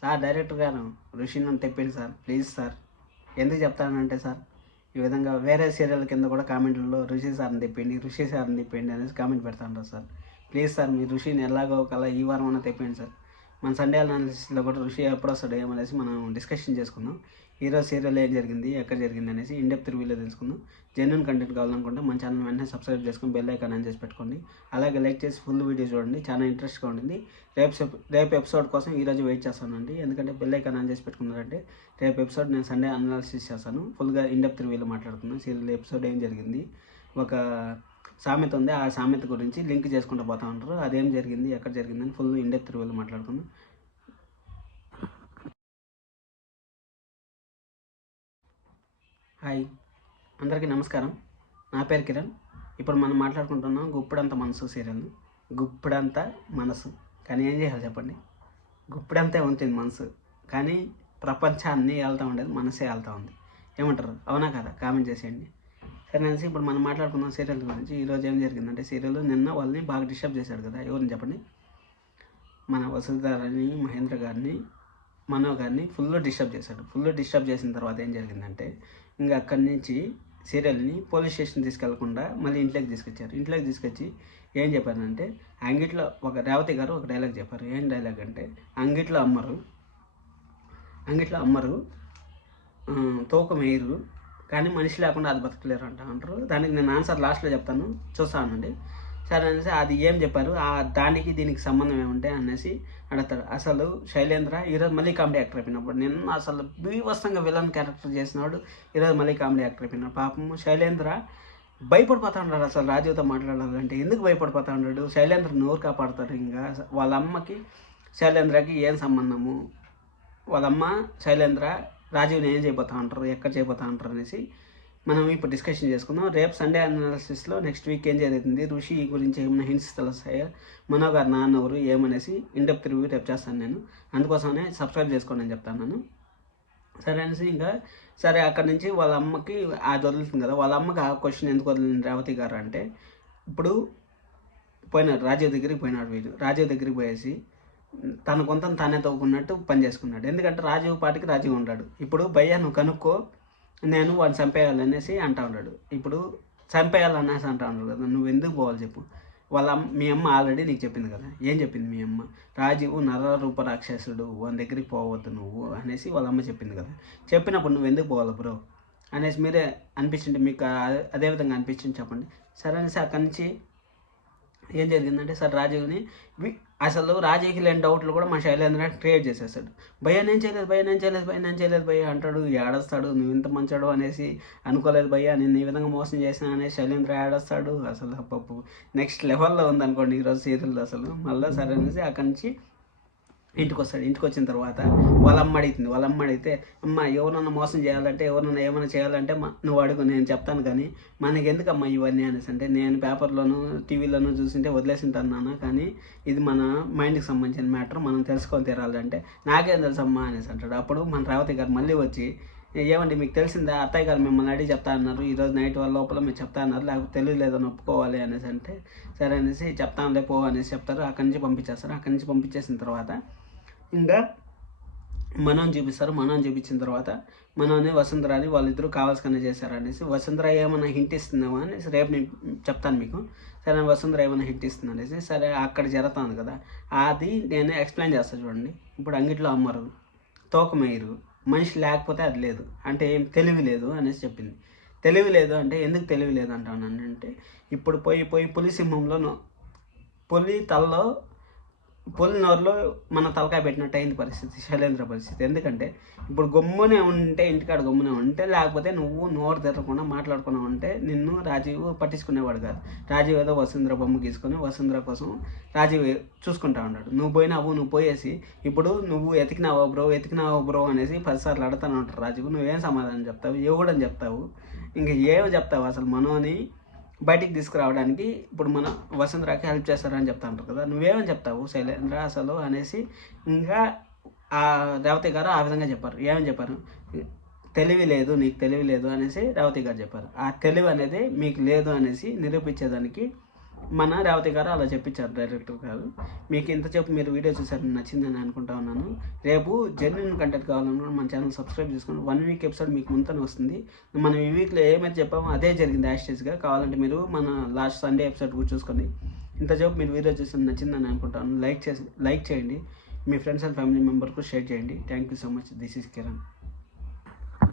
Sir director గారు ఋషిని నన్ను తెప్పిండి sir, please sir. ఎందుకు చెప్తానంటే సార్, ఈ విధంగా వేరే సీరియల్ కింద కూడా కామెంట్లలో ఋషి సార్ని తెప్పిండి, ఋషి సార్ని తెప్పిండి అనేసి కామెంట్ పెడతా ఉంటారు సార్. ప్లీజ్ సార్, మీ ఋషిని ఎలాగో కలా ఈ వారం అన్నా తెప్పిండి సార్. మన సండే అనాలిసిస్లో కూడా ఋషి ఎప్పుడు వస్తాడు ఏమనేసి మనం డిస్కషన్ చేసుకుందాం. ఈరోజు సీరియల్ ఏం జరిగింది, ఎక్కడ జరిగింది అనేసి ఇన్డెప్త్ రివ్యూలో తెలుసుకుందాం. జెన్యున్ కంటెంట్ కావాలనుకుంటే మన ఛానల్ వెంటనే సబ్స్క్రైబ్ చేసుకుని బెల్ ఐకాన్ ఆన్ చేసి పెట్టుకోండి. అలాగే లైక్ చేసి ఫుల్ వీడియో చూడండి, చాలా ఇంట్రెస్ట్గా ఉంటుంది. రేపు ఎపిసోడ్ కోసం ఈరోజు వెయిట్ చేస్తానండి, ఎందుకంటే బెల్ ఐకాన్ ఆన్ చేసి పెట్టుకున్నారంటే రేపు ఎపిసోడ్ నేను సండే అనాలిసిస్ చేస్తాను. ఫుల్గా ఇన్డెప్త్ రివ్యూలో మాట్లాడుతున్నాను. సీరియల్ ఎపిసోడ్ ఏం జరిగింది, ఒక సామెత ఉంది, ఆ సామెత గురించి లింక్ చేసుకుంటూ పోతా ఉంటారు. అదేం జరిగింది, ఎక్కడ జరిగిందని ఫుల్ ఇన్డెప్త్ రివ్యూలో మాట్లాడుకుందాం. హాయ్, అందరికీ నమస్కారం. నా పేరు కిరణ్. ఇప్పుడు మనం మాట్లాడుకుంటున్నాం గుప్పుడంత మనసు సీరియల్. గుప్పుడంత మనసు కానీ ఏం చేయాలి చెప్పండి, గుప్పుడంతే ఉంటుంది మనసు, కానీ ప్రపంచాన్ని వెళ్తూ ఉండేది మనసే వెళ్తూ ఉంది. ఏమంటారు, అవునా కదా? కామెంట్ చేసేయండి. సరే అనేసి ఇప్పుడు మనం మాట్లాడుకున్నాం సీరియల్ గురించి. ఈరోజు ఏం జరిగిందంటే, సీరియల్ నిన్న వాళ్ళని బాగా డిస్టర్బ్ చేశాడు కదా, ఎవరిని చెప్పండి, మన వసుధారాని, మహేంద్ర గారిని, మనో గారిని ఫుల్ డిస్టర్బ్ చేశాడు. ఫుల్ డిస్టర్బ్ చేసిన తర్వాత ఏం జరిగిందంటే, ఇంకా అక్కడి నుంచి సీరియల్ని పోలీస్ స్టేషన్ తీసుకెళ్లకుండా మళ్ళీ ఇంట్లోకి తీసుకొచ్చారు. ఇంట్లోకి తీసుకొచ్చి ఏం చెప్పారంటే, అంగిట్లో ఒక రేవతి గారు ఒక డైలాగ్ చెప్పారు. ఏం డైలాగ్ అంటే, అంగిట్లో అమ్మరు తూకం వేయరు, కానీ మనిషి లేకుండా అది బతకలేరు అంటారు. దానికి నేను ఆన్సర్ లాస్ట్లో చెప్తాను, చూస్తానండి. సరే అనేసి అది ఏం చెప్పారు, దానికి దీనికి సంబంధం ఏముంటాయి అనేసి అడుగుతాడు. అసలు శైలేంద్ర ఈరోజు మళ్ళీ కామెడీ యాక్టర్ అయిపోయినప్పుడు, నిన్న అసలు బీభత్సంగా విలన్ క్యారెక్టర్ చేసినాడు, ఈరోజు మళ్ళీ కామెడీ యాక్టర్ అయిపోయినాడు. పాపం శైలేంద్ర భయపడిపోతా ఉన్నాడు. అసలు రాజీవ్తో మాట్లాడాలంటే ఎందుకు భయపడిపోతా ఉన్నాడు? శైలేంద్ర నోరు కాపాడతాడు. ఇంకా వాళ్ళ అమ్మకి శైలేంద్రకి ఏం సంబంధము, వాళ్ళమ్మ శైలేంద్ర రాజీవ్ని ఏం చేయబోతా ఉంటారు, ఎక్కడ చేయబోతా ఉంటారు అనేసి మనం ఇప్పుడు డిస్కషన్ చేసుకుందాం. రేపు సండే అనాలిసిస్లో నెక్స్ట్ వీక్ ఏం జరుగుతుంది, ఋషి గురించి ఏమైనా హింట్స్ తెలుస్తాయా, మనో గారు నాన్న ఎవరు ఏమనేసి ఇన్డెప్త్ రివ్యూ రేపు చేస్తాను నేను. అందుకోసమే సబ్స్క్రైబ్ చేసుకోండి అని చెప్తాను నేను. సరే అనేసి ఇంకా సరే అక్కడి నుంచి వాళ్ళ అమ్మకి అది వదులుతుంది కదా, వాళ్ళ అమ్మకి ఆ క్వశ్చన్ ఎందుకు వదిలింది రేవతి గారు అంటే, ఇప్పుడు పోయినాడు రాజీవ్ దగ్గరికి పోయినాడు. వీడు రాజీవ్ దగ్గరికి పోయేసి తన కొంత తానే తవ్వుకున్నట్టు పని చేసుకున్నాడు. ఎందుకంటే రాజీవ్ పాటికి రాజీవ్ ఉంటాడు. ఇప్పుడు భయ్యా నువ్వు కనుక్కో, నేను వాడిని చంపేయాలనేసి అంటా ఉన్నాడు. ఇప్పుడు చంపేయాలనేసి అంటా ఉన్నాడు కదా, నువ్వు ఎందుకు పోవాలి చెప్పు? మీ అమ్మ ఆల్రెడీ నీకు చెప్పింది కదా. ఏం చెప్పింది మీ అమ్మ? రాజీవ్ నరరూప రాక్షసుడు, వాని దగ్గరికి పోవద్దు నువ్వు అనేసి వాళ్ళ అమ్మ చెప్పింది కదా. చెప్పినప్పుడు నువ్వు ఎందుకు పోవాలి బ్రో అనేసి మీరే అనిపించింది, మీకు అదేవిధంగా అనిపించింది చెప్పండి. సరే అనేసి అక్కడి నుంచి ఏం జరిగిందంటే, సార్ రాజీవ్ని అసలు రాజీవ్కి లేని డౌట్లు కూడా మా శైలేంద్ర క్రియేట్ చేసేస్తాడు. భయ్యా నేను చేయలేదు భయ్యా అంటాడు, ఏడస్తాడు. నువ్వు ఇంత మంచాడు అనేసి అనుకోలేదు భయ్యా, నేను ఈ విధంగా మోసం చేశాను అనేసి శైలేంద్ర ఏడస్తాడు. అసలు పప్పు నెక్స్ట్ లెవెల్లో ఉందనుకోండి ఈరోజు సీరియల్ అసలు. మళ్ళీ సరే అనేసి అక్కడి నుంచి ఇంటికి వస్తాడు. ఇంటికి వచ్చిన తర్వాత వాళ్ళ అమ్మ అడిగితే, అమ్మ ఎవరన్నా మోసం చేయాలంటే, ఎవరన్నా ఏమైనా చేయాలంటే నువ్వు అడుగు, నేను చెప్తాను, కానీ మనకి ఎందుకమ్మా ఇవన్నీ అనేసి అంటే, నేను పేపర్లోను టీవీలోనూ చూసింటే వదిలేసింటాను నాన్న, కానీ ఇది మన మైండ్కి సంబంధించిన మ్యాటర్, మనం తెలుసుకొని తీరాలంటే నాకేం తెలుసమ్మా అనేసి అంటాడు. అప్పుడు మన రేవతి గారు మళ్ళీ వచ్చి, ఏమండి మీకు తెలిసిందా, అత్తయ్య గారు మిమ్మల్ని అడిగి చెప్తా అన్నారు, ఈరోజు నైట్ వాళ్ళ లోపల మీరు చెప్తా అన్నారు, లేకపోతే తెలియలేదని ఒప్పుకోవాలి అనేసి అంటే, సరే అనేసి చెప్తానులే పో అనేసి చెప్తారు. అక్కడి నుంచి పంపించేస్తారు. అక్కడి నుంచి పంపించేసిన తర్వాత ఇంకా మనం చూపించిన తర్వాత మనోని వసుంధరాని వాళ్ళిద్దరూ కావాల్సిన చేశారు అనేసి, వసుంధర ఏమైనా హింట్ ఇస్తుందేమో అనేసి రేపు నేను చెప్తాను మీకు. సరే వసుంధర ఏమైనా హింట్ ఇస్తుంది అనేసి, సరే అక్కడ జరుగుతుంది కదా, అది నేను ఎక్స్ప్లెయిన్ చేస్తాను చూడండి. ఇప్పుడు అంగిట్లో అమ్మరు, తోకమేయరు, మనిషి లేకపోతే అది లేదు అంటే ఏం తెలివి లేదు అనేసి చెప్పింది. తెలివి లేదు అంటే ఎందుకు తెలివి లేదు అంటాను అంటే, ఇప్పుడు పోయి పులి సింహంలో పులి తలలో పులి నోరులో మన తలకాయ పెట్టినట్టు అయింది పరిస్థితి, శైలేంద్ర పరిస్థితి. ఎందుకంటే ఇప్పుడు గమ్మునే ఉంటే, ఇంటికాడ గమ్మునే ఉంటే, లేకపోతే నువ్వు నోరు తెరవకుండా మాట్లాడుకున్నా ఉంటే నిన్ను రాజీవ్ పట్టించుకునేవాడు కాదు. రాజీవ్ ఏదో వసుంధర బొమ్మ గీసుకొని వసుంధర కోసం రాజీవ్ చూసుకుంటా ఉన్నాడు. నువ్వు పోయేసి ఇప్పుడు నువ్వు ఎతికినావా బ్రో అనేసి 10 సార్లు అడుగుతాను ఉంటారు రాజీవ్. నువ్వేం సమాధానం చెప్తావు, ఎవడని చెప్తావు, ఇంకా ఏమి చెప్తావు? అసలు మనోని బయటికి తీసుకురావడానికి ఇప్పుడు మన వసుంధరకి హెల్ప్ చేస్తారని చెప్తా ఉంటారు కదా, నువ్వేమని చెప్తావు శైలేంద్ర అసలు అనేసి ఇంకా ఆ రేవతి గారు ఆ విధంగా చెప్పారు. ఏమని చెప్పారు? నీకు తెలివి లేదు అనేసి రేవతి గారు చెప్పారు. ఆ తెలివి అనేది మీకు లేదు అనేసి నిరూపించేదానికి మన రేవతి గారు అలా చెప్పించారు డైరెక్టర్ గారు. మీకు ఇంతసేపు మీరు వీడియో చూసారు, నచ్చిందని అనుకుంటా ఉన్నాను. రేపు జెన్యున్ కంటెంట్ కావాలనుకుంటే మన ఛానల్ సబ్స్క్రైబ్ చేసుకోండి. 1 వీక్ ఎపిసోడ్ మీకు ముంతనే వస్తుంది. మనం ఈ వీక్లో ఏమైతే చెప్పామో అదే జరిగింది యాస్టేజ్గా. కావాలంటే మీరు మన లాస్ట్ సండే ఎపిసోడ్ కూడా చూసుకోండి. ఇంతసేపు మీరు వీడియో చూసి నచ్చిందని అనుకుంటాను. లైక్ చేయండి, మీ ఫ్రెండ్స్ అండ్ ఫ్యామిలీ మెంబర్కు షేర్ చేయండి. Thank you so much. This is Kiran.